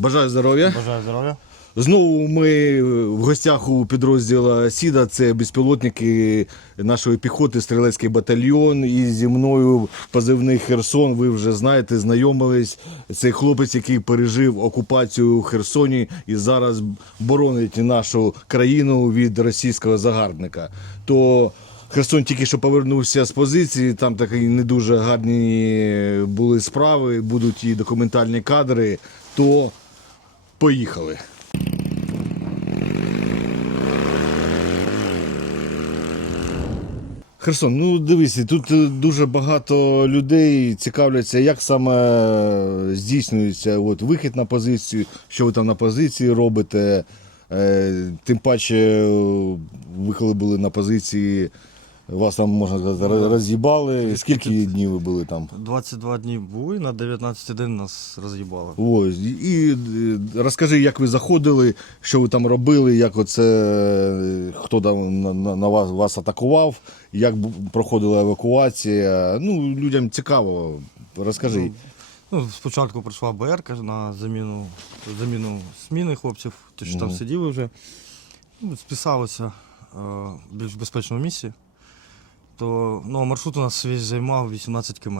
Бажаю здоров'я. Бажаю здоров'я. Знову ми в гостях у підрозділу СІДА, це безпілотники нашої піхоти, стрілецький батальйон. І зі мною позивний Херсон, ви вже знаєте, знайомились. Це хлопець, який пережив окупацію у Херсоні і зараз боронить нашу країну від російського загарбника. То Херсон тільки що повернувся з позиції, там такі не дуже гарні були справи, будуть і документальні кадри, то поїхали. Херсон, ну дивися, тут дуже багато людей цікавляться, як саме здійснюється вихід на позицію, що ви там на позиції робите. Тим паче, ви коли були на позиції, вас там, можна сказати, роз'їбали. Скільки днів ви були там? 22 дні були, на 19 день нас роз'їбали. Ось. І розкажи, як ви заходили, що ви там робили, як хто там на вас атакував, як проходила евакуація. Ну, людям цікаво, розкажи. Спочатку прийшла БР на заміну зміни хлопців, ті, що там сиділи вже. Списалися в більш безпечному місці. То маршрут у нас весь займав 18 км.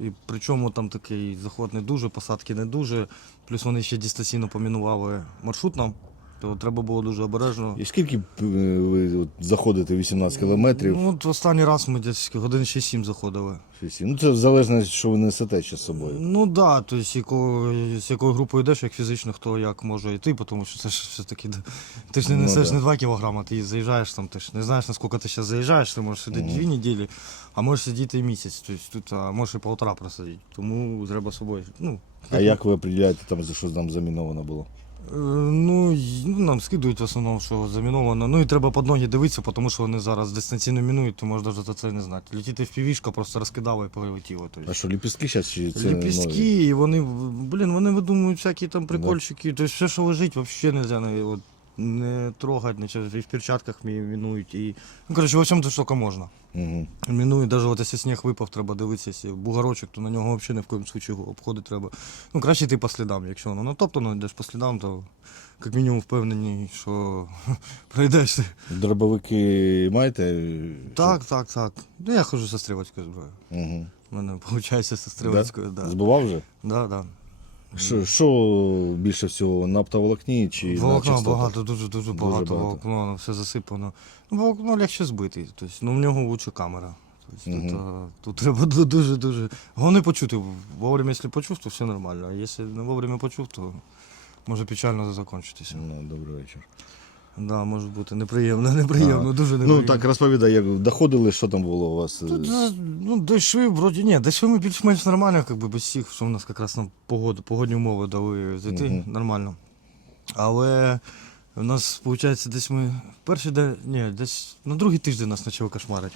І причому там такий заход не дуже, посадки не дуже, плюс вони ще дистанційно помінували маршрут нам, то треба було дуже обережно. І скільки ви заходите 18 кілометрів? Ну, останній раз ми десь годин 6-7 заходили. 6-7. Ну це залежно, що ви несете ще з собою. Ну так, тобто з якою групою йдеш, як фізично, хто як може йти, тому що це ж все-таки, ти ж не несеш не 2 кілограми, ти заїжджаєш там, ти ж не знаєш, наскільки ти зараз заїжджаєш, ти можеш сидіти 2 неділі, а можеш сидіти і місяць, тобто тут можеш і 1,5 просидіти, тому треба з собою. А як ви определяєте, там, що там заміновано було? Нам скидують в основному, що заміновано. Ну і треба під ноги дивитися, тому що вони зараз дистанційно мінують, то можна навіть за це не знати. Летіти в півішка, просто розкидало і прилетіло. А що, ліпістки зараз чи це ліпістки, і вони видумують всякі там прикольчики. Тобто все, що лежить, взагалі не можна не трогати, і в перчатках мінують. Коротше, во всьому то, що можна. Угу. Мінують, навіть якщо сніг випав, треба дивитися, якщо бугорочок, то на нього взагалі ні в коєму случаю обходити треба. Краще йти по слідам, якщо воно натоптано, йдеш по слідам, то як мінімум впевнені, що пройдеш. Дробовики маєте? Так. Я ходжу зі стрілецькою зброєю. Угу. У мене виходить зі стрілецькою, да? Збивав вже? Так. Що більше всього, на оптоволокні чи на частотах? Багато, дуже багато волокно, все засипано. Волокно легше збити, тобто, в нього лучше камера. Тобто, тут треба дуже. Головне почути. Вовремя, якщо почув, то все нормально. А якщо не вовремя почув, то може печально закінчитися. Добрий вечір. Да, може бути неприємно, дуже неприємно. Так розповідай, як доходили, що там було у вас? Дійшли, дійшли ми більш-менш нормально, без всіх, що в нас якраз на погодні умови дали зайти нормально. Але у нас, виходить, десь ми перший день, десь на другий тиждень нас почали кошмарити.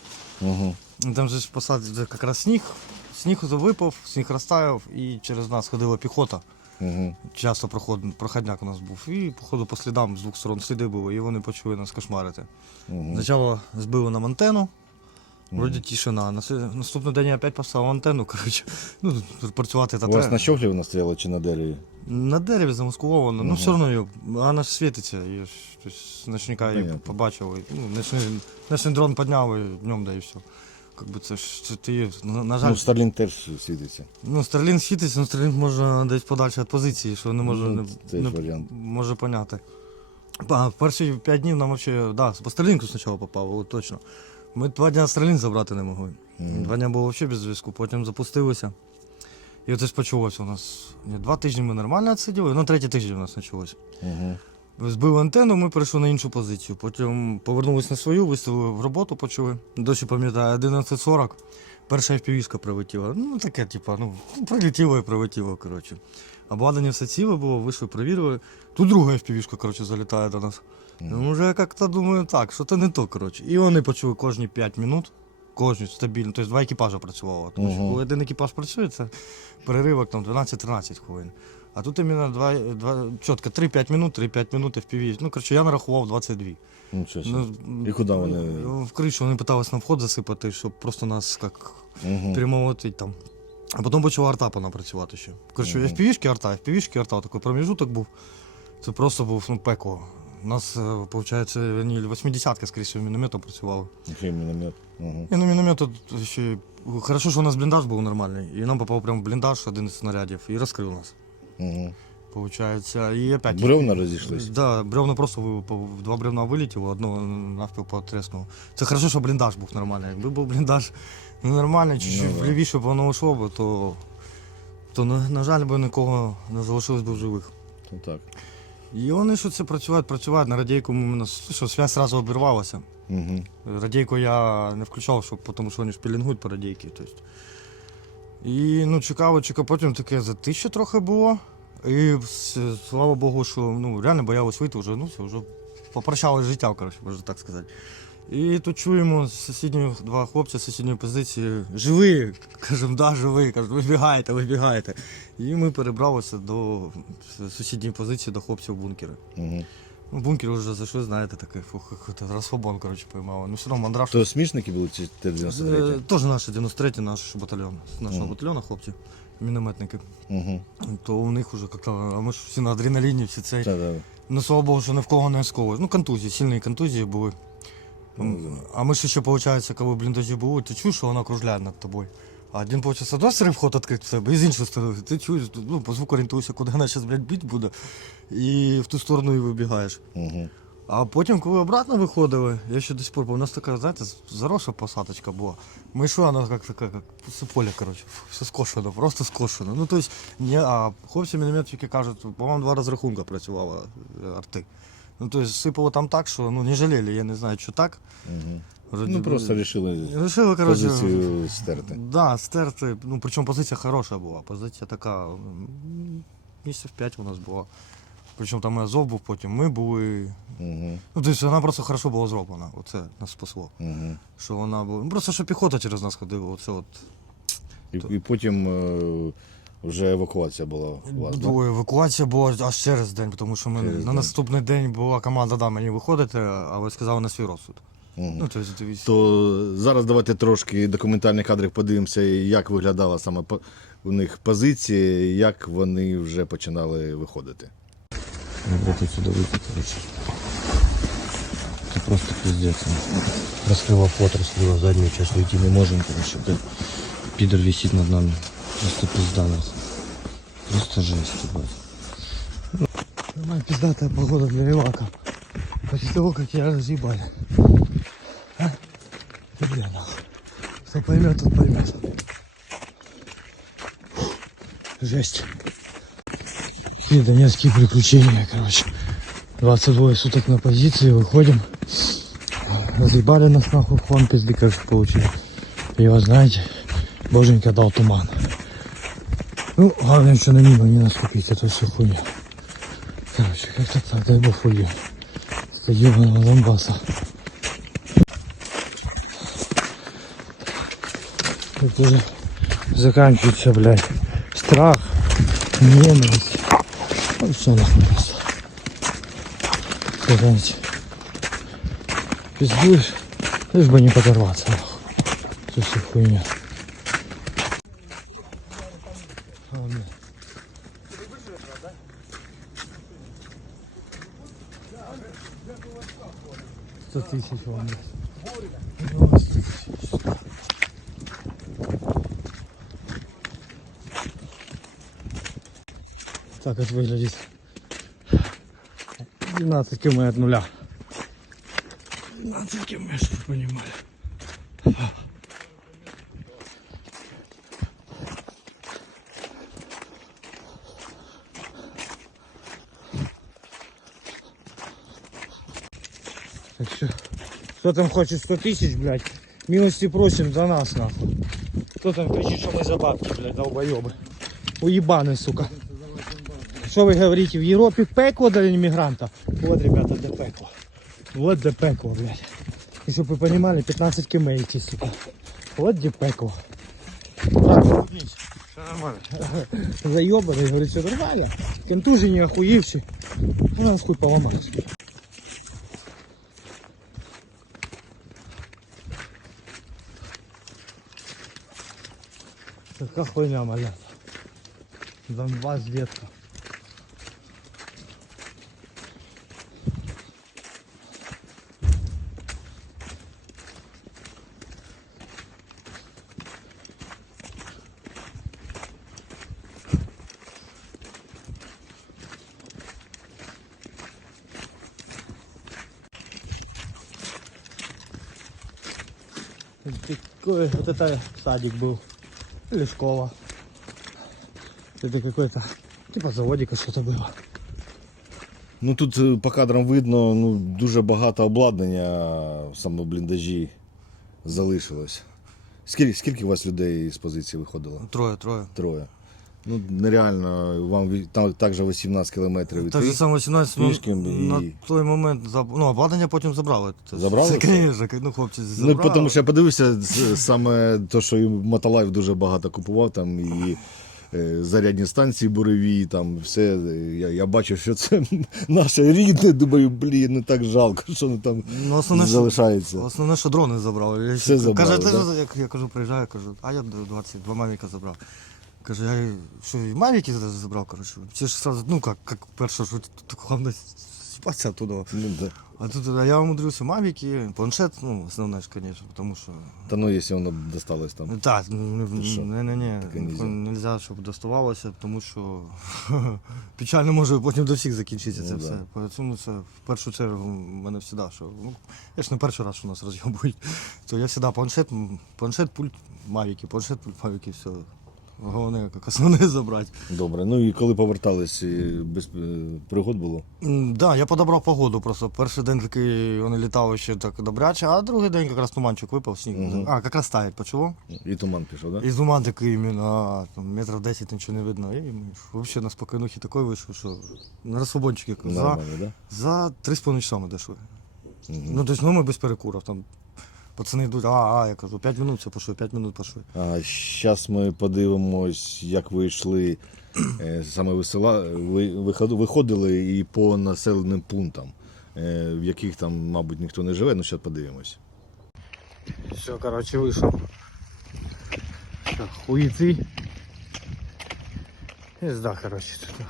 Там же посадили якраз сніг випав, сніг розтаяв і через нас ходила піхота. Часто проходняк у нас був. І, походу, по слідам з двох сторон сліди були, і вони почали нас кошмарити. Спочатку збили нам антенну, вроді тишина. Наступний день я опять поставив антенну, працювати та треба. У вас на щоглі вона стояла чи на дереві? На дереві замаскувано, все одно вона ж світиться. Я ж з ночника її побачив. Ночний дрон підняв і днем, да і все. Це ж ти, на жаль... Starlink теж світиться. Starlink світиться, Starlink може десь подальше від позиції, що не може поняти. Перші 5 днів нам взагалі, по Starlink спочатку попало, точно. Ми 2 дні Starlink забрати не могли. 2 дні було взагалі без зв'язку, потім запустилося. І оце ж почалося у нас. 2 тижні ми нормально відсиділи, 3-й тиждень у нас почалося. Збили антенну, ми перейшли на іншу позицію. Потім повернулися на свою, виставили в роботу, почали. Досі пам'ятаю, 11:40, перша FPV-шка прилетіла. Таке, прилетіло і прилетіло, коротше. Обладнання все ціле було, вийшли, перевірили. Тут друга FPV-шка, коротше, залітає до нас. Вже я як-то думаю, так, що це не то, коротше. І вони почали кожні 5 минут, стабільно, тобто 2 екіпажі працювало. Тому що коли один екіпаж працює, це переривок 12-13 хвилин. А тут іменно чітко 3-5 минут FPV. Я нарахував 22. І куди вони? В кришу вони намагалися на вход засипати, щоб просто нас перемолотити там. А потім почала арта вона працювати ще. Коротше, FPV-шки, арта, такий проміжуток був. Це просто був пекло. У нас, виходить, вони 80-ки, скоріше, мінометом працювали. Який міномет? Угу. І міномет тут ще... Хорошо, що у нас бліндаж був нормальний. І нам попав прямо в бліндаж один із снарядів і розкрив нас. Угу. Получається, і опять... Бревна розійшлись? Так, да, бревна просто два бревна вилетіло, одно навпіл потреснуло. Це хорошо, що бліндаж був нормальний. Якби був бліндаж ненормальний, чуть-чуть лівіше б воно йшло б, то на жаль, би нікого не залишилось б в живих. То так. І вони що це працюють, на радійку що зв'язь одразу обірвалася. Угу. Радійку я не включав, тому що вони шпілінгують по радійки. Тобто. І ну, чекав, потім таке затище трохи було. І слава Богу, що реально боялись вийти вже, це вже попрощалось життя, коротше, можна так сказати. І тут чуємо два хлопця з сусідньої позиції, живі, кажемо, да, живі, кажуть, вибігайте. І ми перебралися до сусідньої позиції, до хлопців бункери. Угу. В бункері вже зайшли, знаєте, такий розслабон, коротше, поймали. Ну, все одно мандраж. То смішники були чи Т-93? Теж наші 93-й, наш батальйон. З нашого батальйону хлопці, мінометники. Угу. То у них вже як-то, а ми ж всі на адреналіні, всі цей. Та-да. Ну, слава Богу, що ні в кого не сковують. Ну, контузії, сильні контузії були. А ми ще, виходить, коли в бліндажі були, ти чуєш, що вона кружляє над тобою. А один, виходить, досить вход відкрити в себе, і з іншої сторони. Ти чуєш, по звуку орієнтуєшся, куди вона зараз, бити буде, і в ту сторону і вибігаєш. Угу. А потім, коли обратно виходили, я ще до сих пор, у нас така, знаєте, заросша посадочка була. Ми йшли, вона як все поле, коротше, все скошено, просто скошено. Ну, тобто, а хлопці-мінометчики кажуть, по-моєму, 2 розрахунки працювали арти. Ну, тобто, сипало там так, що не жаліли, я не знаю, що так. Угу. Ну, просто вирішили коротше, позицію стерти. Да, стерти. Ну, причому позиція хороша була. Позиція така, місяців 5 у нас була. Причому там і Азов був потім, ми були. Угу. Ну, тобто вона просто хорошо була зроблена. Оце нас спасло. Угу. Що вона була. Ну, просто що піхота через нас ходила. Оце от. І потім вже евакуація була у вас, так? Евакуація була аж через день, тому що ми на наступний день була команда, да, мені виходити, але сказали на свій розсуд. Угу. Ну, тобто, дивіться. То зараз давайте трошки документальних кадрів подивимося, як виглядала саме у них позиція, як вони вже починали виходити. Вот отсюда выйти, короче. Это просто пиздец. Раскрыла фото, раскрыла заднюю часть, уйти не можем, короче. Да. Пидор висит над нами. Просто пизда нас. Просто жесть, ебать. Нормально пиздатая погода для релака. После того, как я разъебали. А? Бля, нахуй. Кто поймет, тот поймет. Жесть. И донецкие приключения, короче. 22 суток на позиции, выходим. Разъебали нас нахуй, фон пизды, короче, получили. И вы знаете, боженька дал туман. Ну, главное, что на мимо не наступить, это все хуйня. Короче, как-то так, дай бог хуйня. С ебаного Донбасса. Тут уже заканчивается, блядь, страх, ненависть. Ну, все нахуй просто. Знаете, пиздуешь, лишь бы не подорваться, нахуй. Все все хуйня. $100 000 вам. Так вот выглядит 12 км от нуля. 12 км, чтобы вы понимали. Так что, кто там хочет 100 000, блядь, милости просим за нас, нахуй. Кто там кричит, что мы за бабки, блядь, долбоебы. Уебаны, сука. Что вы говорите, в Европе пекло для иммигранта? Вот, ребята, для пекло. Вот для пекло, блядь. И чтобы вы понимали, 15 км идти, сука. Вот где пекло. Так, все нормально. Заебанный, говорит, все нормально. Контужи не охуевший. У нас хуй поломался. Так, Така хуйня, малята. Донбас, детка. Такой вот это садик был. Или школа. Это какой-то типа заводика что-то было. Ну тут по кадрам видно, ну, дуже багато обладнання саме в бліндажі залишилось. Скільки у вас людей з позиції виходило? Троє. Троє. Ну нереально, вам там також 18 кілометрів Так же йти. саме 18, пішки на і- той момент, ну, обладнання потім забрали. Забрали Це, це? звісно, ну, хлопці, забрали. Ну, тому що я подивився, саме те, що і Мотолайв дуже багато купував, там і зарядні станції буреві, там все. Я бачив, що це наше рідне, думаю, блін, ну так жалко, що воно там Ну, основне, залишається. Основне, що дрони забрали. Я Все забрали, Каже, да? я кажу, приїжджаю, кажу, а я 22 мавіка забрав. Каже, я що, і мавіки забрав, коротше. Це ж сразу, ну як перше, що тут головне спатися оттуда. Ну, да. А тут я умудрився мавіки, планшет, ну, основне ж, звісно, тому що... Та ну, якщо воно досталось там. Так, що? не, Таке нельзя. нельзя, щоб доставалося, тому що печально може потім до всіх закінчитися це Ну, все. да. Тому це в першу чергу в мене завжди, що, ну, я ж не перший раз, що нас роз'єбують, то я завжди планшет, пульт, мавіки, планшет, пульт, мавіки, все. Головне, як основне забрати. Добре. Ну і коли повертались, без пригод було? Да, я подобрав погоду просто. Перший день такий вони літали ще так добряче, а другий день якраз туманчик випав, сніг. Мгм. А, якраз таять, почало. І туман пішов, так? Да? І туман такий іменно, там, метрів 10 нічого не видно. І взагалі на спокійнухі такий вийшов, що на розслабончики Нормально, да? за 3,5 часа ми дійшли. Мгм. Ну, тобто, ну ми без перекурів. Там пацани йдуть, я кажу, 5 минут все пішли, 5 минут пішли. А зараз ми подивимось, як ви йшли саме ви села, виходили і по населеним пунктам, в яких там, мабуть, ніхто не живе, ну зараз подивимось. Все, короче, вийшов. Хуйці. Пизда, короче, тут.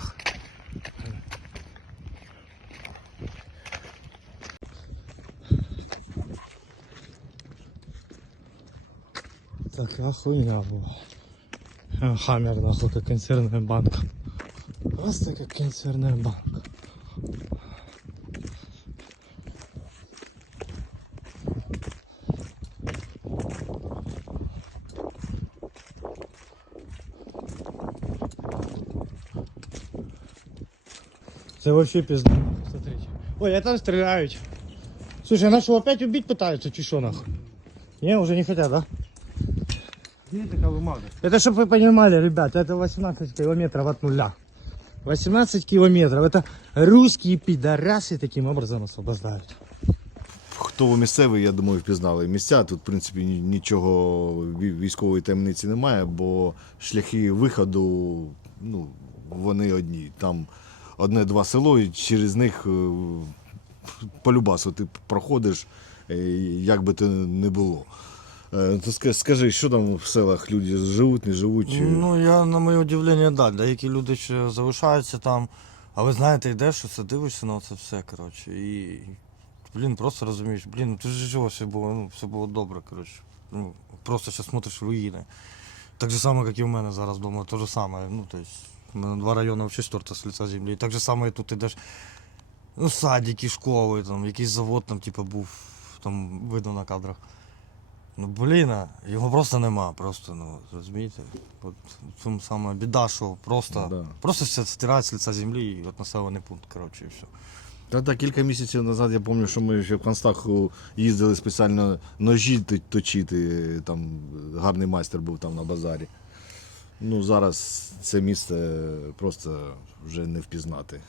Такая хуйня была. Хаммер, нахуй, как консервная банка. Просто как консервная банка. Это вообще пизда. Смотрите. Ой, я там стреляют. Слушай, а нашего опять убить пытаются, чи нахуй? Не, уже не хотят, да? Это чтобы вы понимали, ребят, это 18 километров от нуля. 18 километров. Это русские пидорасы таким образом освобождают. Хто ви місцевий, я думаю, впізнали місця. Тут, в принципі, нічого військової таємниці немає, бо шляхи виходу, ну, вони одні. Там одне-два село, і через них по любасу ти проходиш, як би то не було. То скажи, що там в селах люди живуть, не живуть? Ну, я, на моє удивлення, да, деякі люди ще залишаються там. А ви знаєте, йдеш, це дивишся на це все, коротше. І, блін, просто розумієш, блін, ти ж жив, все було добре, коротше. Ну, просто зараз смотриш руїни. Так же само, як і в мене зараз вдома, те же саме. Ну, то есть, у мене 2 райони взагалі стерто з лиця землі. І так же само і тут йдеш, ну, садики, школи, там, якийсь завод там, типу, був, там, видно на кадрах. Ну, блін, його просто нема, просто, ну, розумієте? От в цьому саме біда, що просто, Да. просто все стирають з лиця землі і от населений пункт, коротше, і все. Та кілька місяців назад я пам'ятаю, що ми ще в Констаху їздили спеціально ножі точити, там гарний майстер був там на базарі. Ну, зараз це місце просто вже не впізнати.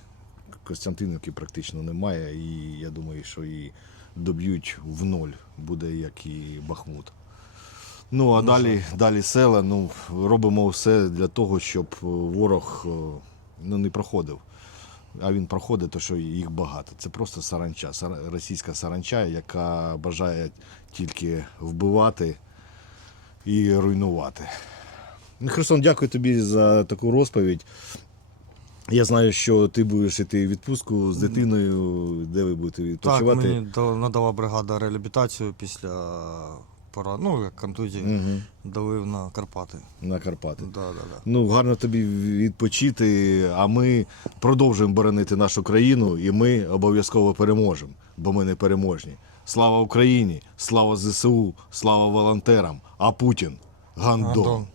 Костянтинівки практично немає, і я думаю, що і доб'ють в ноль, буде як і Бахмут. Ну, а далі села, ну, робимо все для того, щоб ворог не проходив. А він проходить, то що їх багато. Це просто саранча, російська саранча, яка бажає тільки вбивати і руйнувати. Херсон, дякую тобі за таку розповідь. Я знаю, що ти будеш йти в відпустку з дитиною, де ви будете Так, відпочивати. мені надала бригада реабілітацію після як контузії, давив на Карпати. На Карпати. Да. Ну, гарно тобі відпочити, а ми продовжуємо боронити нашу країну, і ми обов'язково переможемо, бо ми не переможні. Слава Україні, слава ЗСУ, слава волонтерам, а Путін – гандон.